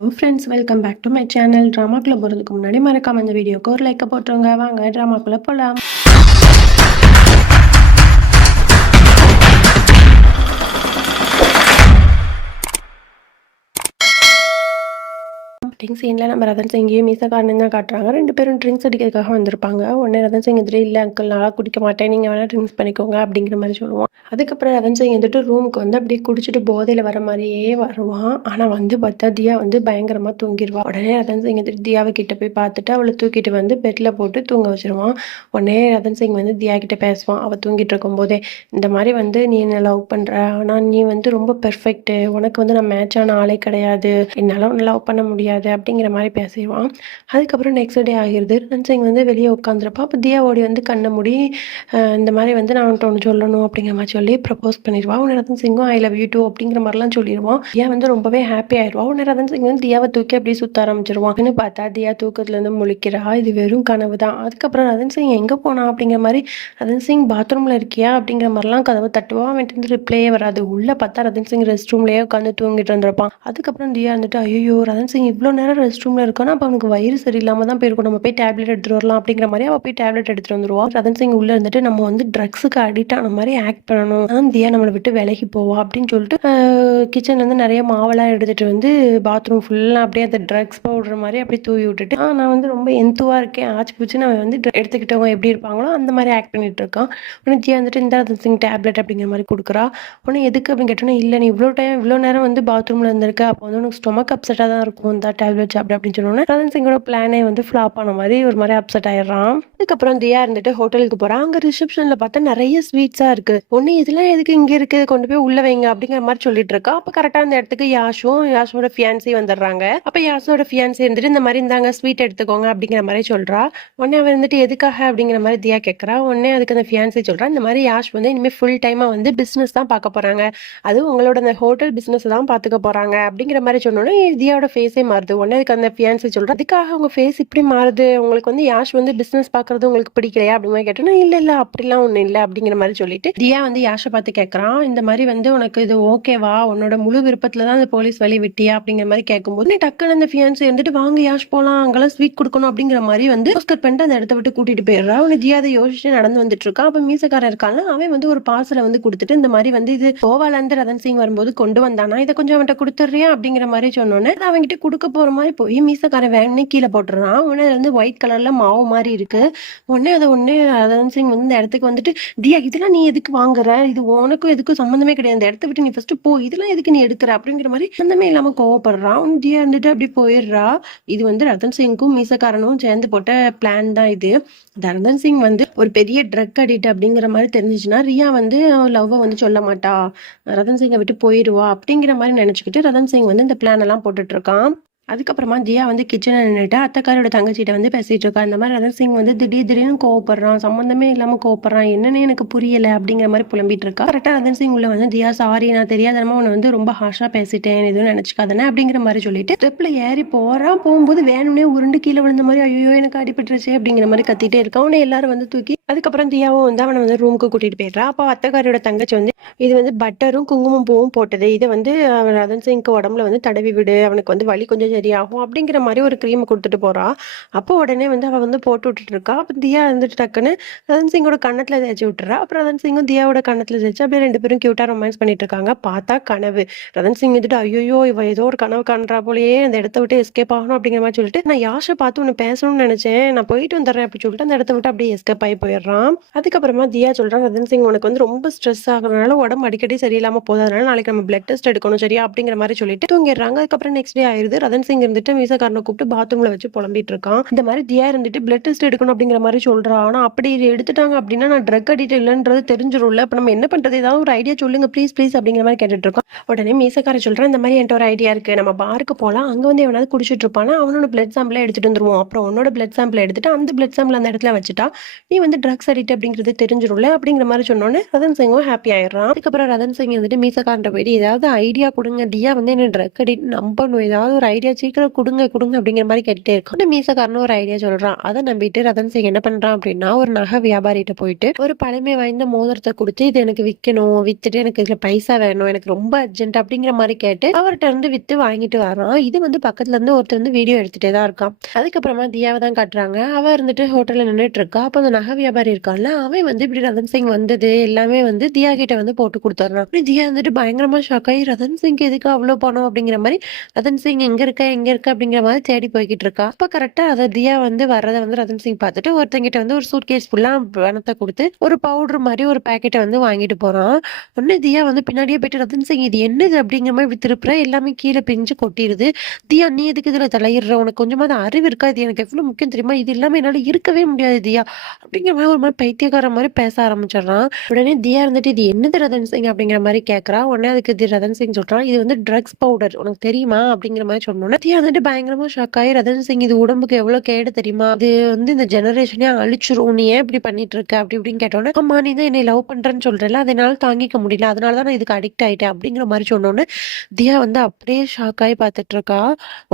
Friends, welcome back to my channel. ட்ராமாக்குள்ளே போகிறதுக்கு முன்னாடி மறக்காம இந்த வீடியோக்கு ஒரு லைக்கை போட்டுருங்க. வாங்க ட்ராமாக்குள்ளே போகலாம். ஸ்டார்டிங் சீனில் நம்ம ரதன் சிங்கையும் மீசக்காரனையும் தான் காட்டுறாங்க. 2 பேரும் ட்ரிங்க்ஸ் அடிக்கிறதுக்காக வந்திருப்பாங்க. உடனே ரதன் சிங் எதிரே இல்லை அங்கிள், நல்லா குடிக்க மாட்டேன், நீங்கள் வேணால் ட்ரிங்க்ஸ் பண்ணிக்கோங்க அப்படிங்கிற மாதிரி சொல்லுவான். அதுக்கப்புறம் ரதன் சிங் வந்துட்டு ரூமுக்கு வந்து அப்படியே குடிச்சிட்டு போதையில் வர மாதிரியே வருவான். ஆனால் வந்து பார்த்தா தியா வந்து பயங்கரமாக தூங்கிடுவான். உடனே ரதன் சிங் வந்துட்டு தியாவை கிட்ட போய் பார்த்துட்டு அவளை தூக்கிட்டு வந்து பெட்டில் போட்டு தூங்க வச்சிருவான். உடனே ரதன் சிங் வந்து தியா கிட்ட பேசுவான். அவள் தூங்கிட்டு இருக்கும்போதே, இந்த மாதிரி வந்து நீ என்ன லவ் பண்ணுற, ஆனால் நீ வந்து ரொம்ப பெர்ஃபெக்ட்டு, உனக்கு வந்து நான் மேட்சான ஆளே கிடையாது, என்னால் உன்னை லவ் பண்ண முடியாது அப்படிங்கிற மாதிரி பேசிடுவான். அதுக்கப்புறம் நெக்ஸ்ட் டே ஆகிடுது. ரதன் சிங் வந்து வெளியே உட்காந்துருப்பான். அப்போ தியா ஓடி வந்து கண்ணை மூடி இந்த மாதிரி வந்து நான் அவன்கிட்ட ஒன்று சொல்லணும் அப்படிங்கிற மாதிரி சொல்லி ப்ரப்போஸ் பண்ணிடுவான். உடனே ரதன் சிங்கும் ஐ லவ் யூ டூ அப்படிங்கிற மாதிரிலாம் சொல்லிடுவான். தியா வந்து ரொம்பவே ஹாப்பி ஆயிடுவான். உடனே ரதன் சிங் வந்து தியாவை தூக்கி அப்படியே சுற்ற ஆரம்பிச்சிருவான். பார்த்தா தியா தூக்கத்துலேருந்து முழிக்கிறா. இது வெறும் கனவு தான். அதுக்கப்புறம் ரதன் சிங் எங்கே போனா அப்படிங்கிற மாதிரி, ரதன் சிங் பாத்ரூமில் இருக்கியா அப்படிங்கிற மாதிரிலாம் கதவை தட்டுவான். அவன்ட்டு வந்து ரிப்ளையே வராது. உள்ளே பார்த்தா ரதன் சிங் ரெஸ்ட் ரூம்லேயே உட்காந்து தூங்கிட்டு இருந்திருப்பான். அதுக்கப்புறம் தியா வந்துட்டு, ஐயோ ரதன் சிங் இவ்வளோ நேரம் ரெஸ்ட் ரூமில் இருக்கானா, அப்போ அவனுக்கு வயிறு சரியில்லாமல் தான் போயிருக்கும், நம்ம போய் டேப்லெட் எடுத்துகிட்டு வரலாம் அப்படிங்கிற மாதிரி அவள் போய் டேப்லெட் எடுத்துகிட்டு வந்துடுவான். ரதன் சிங் உள்ளே இருந்துட்டு, நம்ம வந்து ட்ரக்ஸுக்கு அடிக்ட் ஆன மாதிரி ஆக்ட் பண்ணணும், அதான் தியா நம்மளை விட்டு விலகி போவா அப்படின்னு சொல்லிட்டு கிச்சன்லேருந்து நிறைய மாவெல்லாம் எடுத்துகிட்டு வந்து பாத்ரூம் ஃபுல்லாக அப்படியே அந்த ட்ரக்ஸ் பவுடர் மாதிரி அப்படியே தூவி விட்டுட்டு, நான் வந்து ரொம்ப எந்துவாக இருக்கேன், ஆச்சு பூச்சு நான் வந்து எடுத்துக்கிட்டவங்க எப்படி இருப்பாங்களோ அந்த மாதிரி ஆக்ட் பண்ணிட்டு இருக்கான். உடனே தியா வந்துட்டு இந்த ரதன் சிங் டேப்லெட் அப்படிங்கிற மாதிரி கொடுக்குறா. உடனே எதுக்கு அப்படின்னு கேட்டோன்னா, இல்லை நீ இவ்வளோ நேரம் வந்து பாத்ரூமில் இருந்திருக்க, அப்போ வந்து உனக்கு ஸ்டொமக் அப்செட்டாக தான் இருக்கும், இந்த டேப்லெட் சாப்பிடு அப்படின்னு சொன்னோன்னே ரதன் சிங்கோட பிளானே வந்து ஃப்ளாப் ஆன மாதிரி ஒரு மாதிரி அப்செட் ஆயிடுறான். அதுக்கப்புறம் தியா இருந்துட்டு ஹோட்டலுக்கு போகிறான். அங்கே ரிசப்ஷனில் பார்த்தா நிறைய ஸ்வீட்ஸாக இருக்குது. ஒன்று இதெல்லாம் எதுக்கு இங்கே இருக்குது, கொண்டு போய் உள்ளே வைங்க அப்படிங்கிற மாதிரி சொல்லிட்டு இருக்கா. அப்போ கரெக்டாக அந்த இடத்துக்கு யாஷோட ஃபியான்சி வந்துடுறாங்க. அப்போ யாஷோட ஃபியான்சி இருந்துட்டு இந்த மாதிரி இந்தாங்க ஸ்வீட் எடுத்துக்கோங்க அப்படிங்கிற மாதிரி சொல்கிறா. உடனே அவன் வந்துட்டு எதுக்காக அப்படிங்கிற மாதிரி தியா கேட்குறா. உடனே அதுக்கு அந்த ஃபியான்சி சொல்கிறா, இந்த மாதிரி யாஷ் வந்து இனிமேல் ஃபுல் டைமாக வந்து பிஸ்னஸ் தான் பார்க்க போகிறாங்க, அது உங்களோட அந்த ஹோட்டல் பிஸ்னஸ் தான் பார்த்துக்க போகிறாங்க அப்படிங்கிற மாதிரி சொன்னோன்னே தியாவோட ஃபேஸே மாறுது. உடனே அதுக்கு அந்த ஃபியான்சி சொல்கிறா, அதுக்காக அவங்க ஃபேஸ் இப்படி மாறுது, உங்களுக்கு வந்து யாஷ் வந்து பிஸ்னஸ் பார்க்குறது உங்களுக்கு பிடிக்கலையா அப்படி மாதிரி கேட்டோன்னா, இல்லை அப்படிலாம் ஒன்றும் இல்லை அப்படிங்கிற மாதிரி சொல்லிட்டு தியா வந்து யாஷை பார்த்து கேட்குறான், இந்த மாதிரி வந்து உனக்கு இது ஓகேவா, உன்னோட முழு விருப்பத்தில் தான் அந்த போலீஸ் வழி விட்டியா அப்படிங்கிற மாதிரி கேட்கும்போது டக்குன்னு அந்த ஃபியான்சி வந்துட்டு வாங்க யாஷ் போகலாம், அங்கெல்லாம் ஸ்வீட் கொடுக்கணும் அப்படிங்கிற மாதிரி வந்து போஸ்கட் பண்ணிட்டு அந்த இடத்த விட்டு கூட்டிட்டு போயிடுறா. அவனு தியா அதை யோசிச்சு நடந்து வந்துட்டு இருக்கான். அப்போ மீசக்காரன் இருக்காங்க, அவன் வந்து ஒரு பார்சலை வந்து கொடுத்துட்டு, இந்த மாதிரி வந்து இது கோவாலேருந்து ரதன் சிங் வரும்போது கொண்டு வந்தானா, இதை கொஞ்சம் அவன்கிட்ட கொடுத்துட்றியா அப்படிங்கிற மாதிரி சொன்னோன்னே அவன்கிட்ட கொடுக்க போற மாதிரி போய் மீசக்காரன் வேணும்னே கீழே போட்டுறான். உடனே அது வந்து ஒயிட் கலர்ல மாவு மாதிரி இருக்கு. உடனே ரதன் சிங் வந்து இந்த இடத்துக்கு வந்துட்டு, தியா இதெல்லாம் நீ எதுக்கு வாங்குற, இது உனக்கும் எதுக்கும் சம்மந்தமே கிடையாது, இந்த இடத்த விட்டு நீ ஃபர்ஸ்ட் போ, இதெல்லாம் எதுக்கு நீ எடுக்கிற அப்படிங்கிற மாதிரி சம்மந்தமே இல்லாம கோவப்படுறான். தியா இருந்துட்டு அப்படி போயிடுறா. இது வந்து ரதன் சிங்கும் மீசக்காரனும் சேர்ந்து போட்ட பிளான் தான் இது. ரதன் சிங் வந்து ஒரு பெரிய ட்ரக் அடிக்ட் அப்படிங்கிற மாதிரி தெரிஞ்சிச்சுன்னா ரியா வந்து லவ்வை வந்து சொல்ல மாட்டா, ரதன் சிங்கை விட்டு போயிடுவா அப்படிங்கிற மாதிரி நினைச்சுக்கிட்டு ரதன் சிங் வந்து இந்த பிளான் எல்லாம் போட்டுட்டு இருக்கான். அதுக்கப்புறமா தியா வந்து கிச்சனில் நின்றுட்டு அத்தைக்காரோட தங்கச்சிட்ட வந்து பேசிட்டு இருக்கா. இந்த மாதிரி ரதன் சிங் வந்து திடீர்னு கோவப்படுறான், சம்மந்தமே இல்லாமல் கோவப்படுறான், என்னன்னு எனக்கு புரியலை அப்படிங்கிற மாதிரி புலம்பிட்டு இருக்கா. கரெக்டாக ரதன் சிங் உள்ள வந்து தியா சாரி, நான் தெரியாதனமா உன்னை வந்து ரொம்ப ஹாஷாக பேசிட்டேன், எதுவும் நினச்சிக்காதானே அப்படிங்கிற மாதிரி சொல்லிட்டு ஸ்டெப்பில் ஏறி போகிறான். போகும்போது வேணும்னே உருண்டு கீழே விழுந்த மாதிரி ஐயோ எனக்கு அடிபட்டுருச்சு அப்படிங்கிற மாதிரி கத்திட்டே இருக்கான். உன்னை எல்லாரும் வந்து தூக்கி அதுக்கப்புறம் தியாவும் வந்து அவனை வந்து ரூமுக்கு கூட்டிட்டு போயிடுறான். அப்போ அத்தைக்காரோட தங்கச்சி வந்து இது வந்து பட்டரும் குங்குமம் பூவும் போட்டது, இதை வந்து ரதன் சிங்க்கு உடம்புல வந்து தடவி விடு, அவனுக்கு வந்து வலி கொஞ்சம் சரியாகும் அப்படிங்கிற மாதிரி ஒரு க்ரீம் கொடுத்துட்டு போறா. அப்போ உடனே வந்து அவள் வந்து போட்டு விட்டுட்டு இருக்கா. அப்போ தியா வந்துட்டு டக்குன்னு ரதன் சிங்கோட கண்ணத்துல தேய்ச்சி விட்டுறா. அப்புறம் ரதன் சிங்கும் தியாவோட கண்ணத்துல தேய்ச்சி அப்படியே 2 பேரும் கியூட்டா ரொமான்ஸ் பண்ணிட்டு இருக்காங்க. பார்த்தா கனவு. ரதன் சிங் வந்துட்டு ஐயோ இவ ஏதோ ஒரு கனவு காண்றா போலயே, அந்த இடத்த விட்டு எஸ்கேப் ஆகணும் அப்படிங்கிற மாதிரி சொல்லிட்டு, நான் யாஷை பார்த்து ஒன்று பேசணும்னு நினைச்சேன், நான் போயிட்டு வந்துடுறேன் அப்படி சொல்லிட்டு அந்த இடத்த விட்டு அப்படியே எஸ்கேப் ஆகி போயிடுறான். அதுக்கப்புறமா தியா சொல்றான், ரதன் சிங் உனக்கு வந்து ரொம்ப ஸ்ட்ரெஸ் ஆகுறதுனால உடம்பு அடிக்கடி சரியில்லாம போதனால நாளைக்கு நம்ம பிளட் டெஸ்ட் எடுக்கணும் சரியா அப்படிங்கிற மாதிரி சொல்லிட்டு தூங்கிடுறாங்க. அதுக்கப்புறம் நெக்ஸ்ட் டே ஆயிருது. ரதன் சிங் இருந்துட்டு மீசக்காரனை கூப்பிட்டு பாத்ரூம்ல வச்சு புலம்பிட்டு இருக்கான். இந்த மாதிரி தியா இருந்துட்டு பிளட் டெஸ்ட் எடுக்கணும் அப்படிங்கிற மாதிரி சொல்றா. ஆனா அப்படி எடுத்துட்டாங்க அப்படின்னா நான் ட்ரக் அடிக்ட் இல்லைன்றது தெரிஞ்சிடும்ல, அப்ப நம்ம என்ன பண்றது, ஏதாவது ஒரு ஐடியா சொல்லுங்க ப்ளீஸ் அப்படிங்கிற மாதிரி கேட்டுட்டு இருக்கோம். உடனே மீசக்காரன் சொல்றான், இந்த மாதிரி என்கிட்ட ஒரு ஐடியா இருக்கு, நம்ம பாருக்கு போகலாம், அங்க வந்து எவனாவது குடிச்சிட்டு இருப்பானா அவனோட பிளட் சாம்பிளை எடுத்துட்டு வந்துருவோம், அப்புறம் உன்னோட பிளட் சாம்பிள் எடுத்துட்டு அந்த பிளட் சாம்பிள் அந்த இடத்துல வச்சுட்டா நீ வந்து ட்ரக்ஸ் அடிக்ட் அப்படிங்கிறது தெரிஞ்சிடும்ல அப்படிங்கிற மாதிரி சொன்னோன்னே ரதன் சிங்கும் ஹாப்பி ஆயிடுறான். அதுக்கப்புறம் ரதன் சிங் வந்துட்டு மீசக்காரன்ட்ட போயிட்டு ஏதாவது ஐடியா கொடுங்க, தியா வந்து என்ன ட்ரக் அடிக்ட் நம்பணும், ஏதாவது ஒரு ஐடியா சீக்கிரம் கொடுங்க கொடுங்க அப்படிங்கிற மாதிரி கேட்டுட்டே இருக்கும். மீசக்காரனும் ஒரு ஐடியா சொல்றான். அதை நம்பிட்டு ரதன் சிங் என்ன பண்றான் அப்படின்னா ஒரு நகை வியாபாரிகிட்ட போயிட்டு ஒரு பழமை வாய்ந்த மோதிரத்தை கொடுத்து இது எனக்கு விற்கணும், வித்துட்டு எனக்கு இதுல பைசா வேணும், எனக்கு ரொம்ப அர்ஜென்ட் அப்படிங்கிற மாதிரி கேட்டு அவர்கிட்ட இருந்து வித்து வாங்கிட்டு வரான். இது வந்து பக்கத்துல இருந்து ஒருத்தர் வந்து வீடியோ எடுத்துட்டே தான் இருக்கான். அதுக்கப்புறமா தியாவை தான் காட்டுறாங்க. அவ இருந்துட்டு ஹோட்டல்ல நின்றுட்டு இருக்கா. அப்போ அந்த நகை வியாபாரி இருக்கான்ல, அவன் வந்து இப்படி ரதன் சிங் வந்தது எல்லாமே வந்து தியா கிட்ட வந்து போட்டு கொடுத்துட்றான். தியா வந்துட்டு பயங்கரமா ஷாக் ஆகி ரதன் சிங் எதுக்கு அவ்வளோ பணம் அப்படிங்கிற மாதிரி ரதன் சிங் எங்க இருக்க அப்படிங்கிற மாதிரி தேடி போய்கிட்டு இருக்கா. அப்ப கரெக்டா அதை தியா வந்து வர்றதை வந்து ரதன் சிங் பார்த்துட்டு ஒருத்தங்கிட்ட வந்து ஒரு சூட் கேஸ் ஃபுல்லா பணத்தை கொடுத்து ஒரு பவுடர் மாதிரி ஒரு பேக்கெட்டை வந்து வாங்கிட்டு போறான். உடனே தியா வந்து பின்னாடியே போயிட்டு ரதன் சிங் இது என்னது அப்படிங்கிற மாதிரி இப்படி திருப்புற எல்லாமே கீழே பிஞ்சு கொட்டிடுது. தியா நீ எதுக்கு இதுல தலையிடுற, உனக்கு கொஞ்சமாவது அறிவு இருக்கா, இது எனக்கு எவ்வளவு முக்கியம் தெரியுமா, இது இல்லாம என்னால இருக்கவே முடியாது தியா அப்படிங்கிற மாதிரி ஒரு மாதிரி பைத்தியக்கார மாதிரி பேச ஆரம்பிச்சிடறான். உடனே தியா இருந்துட்டு இது என்னது ரதன் சிங் அப்படிங்கிற மாதிரி கேட்கறா. உடனே அதுக்கு இது ரதன் சிங் சொல்றான் இது வந்து ட்ரக்ஸ் பவுடர், உனக்கு தெரியுமா அப்படிங்கிற மாதிரி சொன்னோன்னா தியா வந்துட்டு பயங்கரமா ஷாக் ஆகி ரதன் சிங் இது உடம்புக்கு எவ்வளவு கேடு தெரியுமா, இது வந்து இந்த ஜெனரேஷனே அழிச்சிரும், நீ ஏன் இப்படி பண்ணிட்டு இருக்க அப்படி இப்படின்னு கேட்டோன்னே அம்மா நீ தான் என்னை லவ் பண்றேன்னு சொல்றல, அதனால தாங்கிக்க முடியல, அதனாலதான் நான் இதுக்கு அடிக்ட் ஆயிட்டேன் அப்படிங்கிற மாதிரி சொன்னோன்னு தியா வந்து அப்படியே ஷாக் ஆகி பார்த்துட்டு இருக்கா.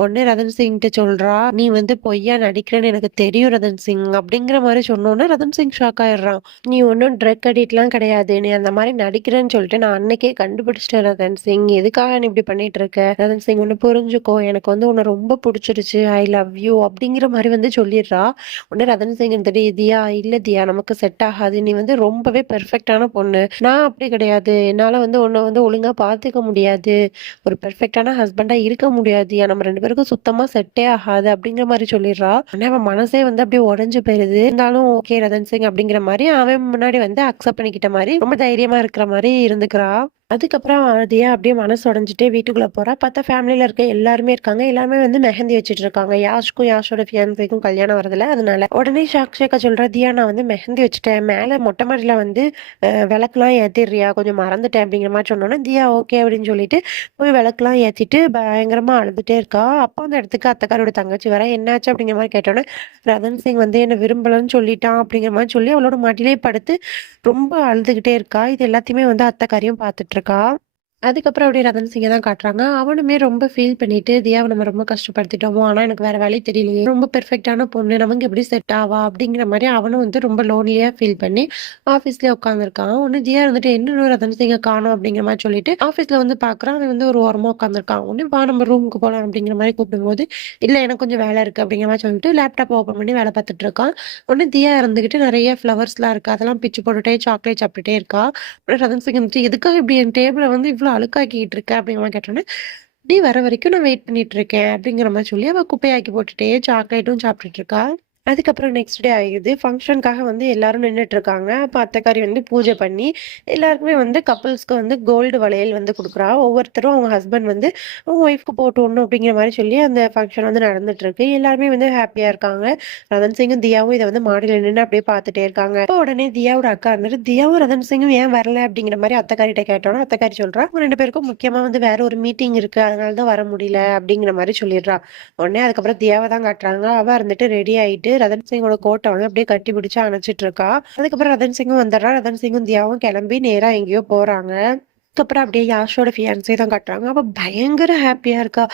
உடனே ரதன் சிங்கிட்ட சொல்றா நீ வந்து பொய்யா நடிக்கிறேன்னு எனக்கு தெரியும் ரதன் சிங் அப்படிங்கிற மாதிரி சொன்னோன்னே ரதன் சிங் ஷாக் ஆயிடுறான். நீ ஒன்றும் ட்ரக் அடிக்ட்லாம் கிடையாது, நீ அந்த மாதிரி நடிக்கிறேன்னு சொல்லிட்டு நான் அன்னைக்கே கண்டுபிடிச்சிட்டேன் ரதன் சிங், எதுக்காக நீ இப்படி பண்ணிட்டு இருக்க ரதன் சிங், ஒன்று புரிஞ்சுக்கோ, எனக்கு வந்து உன்னை ரொம்ப பிடிச்சிருச்சு, ஐ லவ் யூ அப்படிங்கிற மாதிரி வந்து சொல்லிடுறா. உடனே ரதன் சிங் வந்துட்டு தியா இல்ல தியா நமக்கு செட் ஆகாது, நீ வந்து ரொம்பவே பெர்ஃபெக்டான பொண்ணு, நான் அப்படி கிடையாது, என்னால வந்து உன்னை வந்து ஒழுங்கா பார்த்துக்க முடியாது, ஒரு பெர்ஃபெக்டான ஹஸ்பண்டா இருக்க முடியாது, நம்ம ரெண்டு பேருக்கும் சுத்தமா செட்டே ஆகாது அப்படிங்கிற மாதிரி சொல்லிடுறா. உடனே அவன் மனசே வந்து அப்படியே உடஞ்சு போயிருது. இருந்தாலும் ஓகே ரதன் சிங் அப்படிங்கிற மாதிரி அவன் முன்னாடி வந்து அக்செப்ட் பண்ணிக்கிட்ட மாதிரி ரொம்ப தைரியமா இருக்கிற மாதிரி இருந்துக்கிறா. அதுக்கப்புறம் தியா அப்படியே மனசு உடஞ்சிட்டே வீட்டுக்குள்ள போறா. பார்த்தா ஃபேமிலியில இருக்க எல்லாருமே இருக்காங்க. எல்லாருமே வந்து மெஹந்தி வச்சுட்டு இருக்காங்க. யாஷ்க்கும் யாஷோட ஃபியான்ஸேக்கும் கல்யாணம் வரதுல அதனால உடனே ஷேக்கா சொல்றா தியா நான் வந்து மெஹந்தி வச்சுட்டேன், மேல மொட்டை மாடியில வந்து விளக்குலாம் ஏத்திடுறியா, கொஞ்சம் மறந்துட்டேன் அப்படிங்கிற மாதிரி சொன்னோன்னா தியா ஓகே அப்படின்னு சொல்லிட்டு போய் விளக்குலாம் ஏத்திட்டு பயங்கரமா அழுதுட்டே இருக்கா. அப்போ அந்த இடத்துக்கு அத்தைக்காரோட தங்கச்சி வர என்னாச்சு அப்படிங்கிற மாதிரி கேட்டோன்னே ரதன் சிங் வந்து என்ன விரும்பலன்னு சொல்லிட்டான் அப்படிங்கிற மாதிரி சொல்லி அவளோட மடியிலே படுத்து ரொம்ப அழுதுகிட்டே இருக்கா. இது எல்லாத்தையுமே வந்து அத்தைக்காரியும் பார்த்துட்டு இருக்கா. அதுக்கப்புறம் அப்படியே ரதன் சிங்கை தான் காட்டுறாங்க. அவனுமே ரொம்ப ஃபீல் பண்ணிட்டு தியாவை நம்ம ரொம்ப கஷ்டப்படுத்திட்டோமோ, ஆனா எனக்கு வேற வழி தெரியலையே, ரொம்ப பெர்ஃபெக்டான பொண்ணு நமக்கு எப்படி செட் ஆவா அப்படிங்கிற மாதிரி அவனும் வந்து ரொம்ப லோன்லியா ஃபீல் பண்ணி ஆஃபீஸ்லயே உட்காந்துருக்கான். ஒன்னு தியா வந்துட்டு என்ன ரதன் சிங்கை காணும் அப்படிங்கிற மாதிரி சொல்லிட்டு ஆஃபீஸ்ல வந்து பாக்குறான். அவன் வந்து ஒரு ஓரமா உட்காந்துருக்கான். ஒன்னு வா நம்ம ரூமுக்கு போலாம் அப்படிங்கிற மாதிரி கூப்பிடும்போது இல்ல எனக்கு கொஞ்சம் வேலை இருக்கு அப்படிங்கிற மாதிரி சொல்லிட்டு லேப்டாப் ஓப்பன் பண்ணி வேலை பார்த்துட்டு இருக்கான். ஒன்னு தியா இருந்துகிட்டு நிறைய ஃப்ளவர்ஸ்லாம் இருக்கு, அதெல்லாம் பிச்சு போட்டுட்டே சாக்லேட் சாப்பிட்டுட்டே இருக்கா. ரதன் சிங் வந்துட்டு எதுக்காக இப்படி என் டேபிள வந்து இவ்வளவு அழுக்காக்கிட்டு இருக்க அப்படிங்கிற மாதிரி கேட்டோன்னே நீ வர வரைக்கும் நான் வெயிட் பண்ணிட்டு இருக்கேன் அப்படிங்கிற மாதிரி சொல்லி அவ குப்பையாக்கி போட்டுட்டே சாக்லேட்டும் சாப்பிட்டுட்டு இருக்கா. அதுக்கப்புறம் நெக்ஸ்ட் டே ஆகிடுது. ஃபங்க்ஷனுக்காக வந்து எல்லாரும் நின்றுட்டு இருக்காங்க. அப்போ அத்தைக்காரி வந்து பூஜை பண்ணி எல்லாருக்குமே வந்து கப்புள்ஸ்க்கு வந்து கோல்டு வளையல் வந்து கொடுக்குறா. ஒவ்வொருத்தரும் அவங்க ஹஸ்பண்ட் வந்து அவங்க ஒய்ஃப்க்கு போட்டு விடணும் அப்படிங்கிற மாதிரி சொல்லி அந்த ஃபங்க்ஷன் வந்து நடந்துட்டு இருக்கு. எல்லாருமே வந்து ஹாப்பியா இருக்காங்க. ரதன் சிங்கும் தியாவும் இதை வந்து மாடியில் நின்று அப்படியே பார்த்துட்டே இருக்காங்க. இப்போ உடனே தியாவோட அக்கா இருந்துட்டு தியாவும் ரதன் சிங்கும் ஏன் வரல அப்படிங்கிற மாதிரி அத்தைக்காரிட்ட கேட்டோன்னா அத்தைக்காரி சொல்றா அவங்க ரெண்டு பேருக்கும் முக்கியமா வந்து வேற ஒரு மீட்டிங் இருக்கு, அதனாலதான் வர முடியல அப்படிங்கிற மாதிரி சொல்லிடுறா. உடனே அதுக்கப்புறம் தியாவை தான் காட்டுறாங்க. அவ இருந்துட்டு ரெடி ஆயிட்டு ரதன் சிங்கோட கோட்டை வந்து அப்படியே கட்டி பிடிச்சு அணைச்சிட்டு இருக்கா. அதுக்கப்புறம் ரதன் சிங்கும் வந்துடுறா. ரதன் சிங்கும் தியாவும் கிளம்பி நேரா எங்கேயோ போறாங்க. அதுக்கப்புறம் அப்படியே யாஷோட ஃபியான்ஸே தான் காட்டுறாங்க. அவ பயங்கர ஹாப்பியா இருக்கா.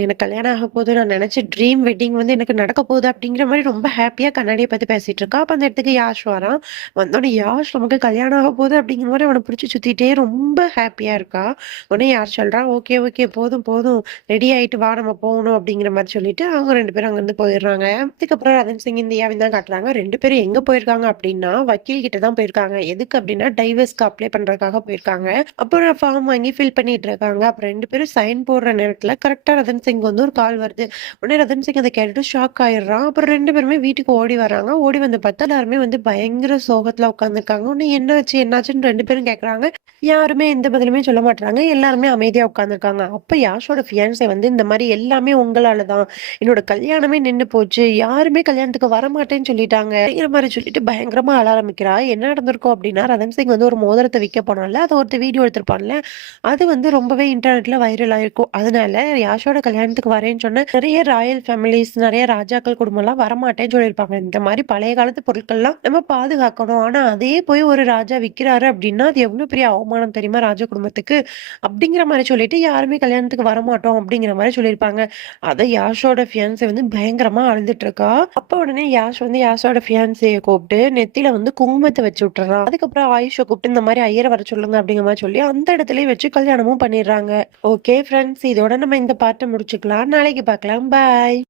எனக்கு கல்யாணம் ஆக போகுது, நான் நினைச்ச ட்ரீம் வெட்டிங் வந்து எனக்கு நடக்க போகுது அப்படிங்கிற மாதிரி ரொம்ப ஹாப்பியா கண்ணாடியை பத்தி பேசிட்டு இருக்கா. அப்ப அந்த இடத்துக்கு யாஷ் வரான். வந்தோடனே யாஷ் நமக்கு கல்யாணம் ஆக போகுது அப்படிங்கிற மாதிரி அவனை பிடிச்சி சுத்திட்டே ரொம்ப ஹாப்பியா இருக்கா. உடனே யார் சொல்றான் ஓகே ஓகே போதும் போதும் ரெடி ஆயிட்டு வா நம்ம போகணும் அப்படிங்கிற மாதிரி சொல்லிட்டு அவங்க ரெண்டு பேரும் அங்கிருந்து போயிடுறாங்க. அதுக்கப்புறம் ரதன் சிங் இந்தியாவின் தான் காட்டுறாங்க. ரெண்டு பேரும் எங்க போயிருக்காங்க அப்படின்னா வக்கீல் கிட்ட தான் போயிருக்காங்க. எதுக்கு அப்படின்னா டைவர்ஸ்க்கு அப்ளை பண்றதுக்காக போயிருக்காங்க. அப்போ ஃபார்ம் வாங்கி ஃபில் பண்ணிட்டு இருக்காங்க. அப்புறம் ரெண்டு பேரும் சைன் போடுற நேரத்துல கரெக்டா ரதன் சிங் வந்து ஒரு கால் வருது. உடனே ரதன் சிங் அதை கேட்டுட்டு ஷாக் ஆயிடுறான். அப்புறம் ரெண்டு பேருமே வீட்டுக்கு ஓடி வராங்க. ஓடி வந்து பார்த்தா எல்லாருமே வந்து பயங்கர சோகத்துல உட்காந்துருக்காங்க. உடனே என்னாச்சு என்னாச்சுன்னு ரெண்டு பேரும் கேக்குறாங்க. யாருமே எந்த பதிலுமே சொல்ல மாட்டாங்க. எல்லாருமே அமைதியா உட்காந்துருக்காங்க. அப்ப யாஷோட ஃபியான்ஸே வந்து இந்த மாதிரி எல்லாமே உங்களாலதான், என்னோட கல்யாணமே நின்னு போச்சு, யாருமே கல்யாணத்துக்கு வரமாட்டேன்னு சொல்லிட்டாங்க அப்படிங்கிற மாதிரி சொல்லிட்டு பயங்கரமா அழ ஆரம்பிக்கிறா. என்ன நடந்திருக்கும் அப்படின்னா ரதன் சிங் வந்து ஒரு மோதிரத்தை விற்க போனால அதை ஒருத்தர் வீடியோ எடுத்துட்டு போட்டிருப்பான்ல, அது வந்து ரொம்பவே இன்டர்நெட்ல வைரல் ஆயிருக்கும். அதனால யாஷோட கல்யாணத்துக்கு வரேன்னு சொன்ன நெறைய ராயல் ஃபேமிலிஸ், நெறைய ராஜாக்கள் குடும்பம்லாம் வரமாட்டேன்னு சொல்லியிருப்பாங்க. இந்த மாரி பழைய காலத்து பொருட்கள்லாம் நம்ம பாதுகாக்கணும். ஆனா அதே போய் ஒரு ராஜா விக்கிறாரு அப்டின்னா, அது எவ்ளோ பெரிய அவமானம் தெரியுமா ராஜ குடும்பத்துக்கு? அப்டிங்கிற மாரி சொல்லிட்டு யாருமே கல்யாணத்துக்கு வரமாட்டோம் அப்டிங்கிற மாரி சொல்லியிருப்பாங்க. அத யாஷோட ஃபியான்சி வந்து பயங்கரமா அழுதுட்டு இருக்கா. அப்ப உடனே யாஷ் வந்து யாஷோட ஃபியான்சிய கூப்ட்டு நெத்தில வந்து குங்குமத்த வச்சு விட்டுர்றான். அதுக்கப்புறம் ஆயுஷ கூப்ட்டு இந்த மாரி ஐயர வர சொல்லுங்க அப்டிங்கிற மாரி சொல்லி அந்த இடத்திலேயே வச்சு கல்யாணமும் பண்ணிடுறாங்க. ஓகே ஃபிரெண்ட்ஸ், இதோட நம்ம இந்த பார்ட்ட முடிச்சுக்கலாம். நாளைக்கு பார்க்கலாம். பாய்.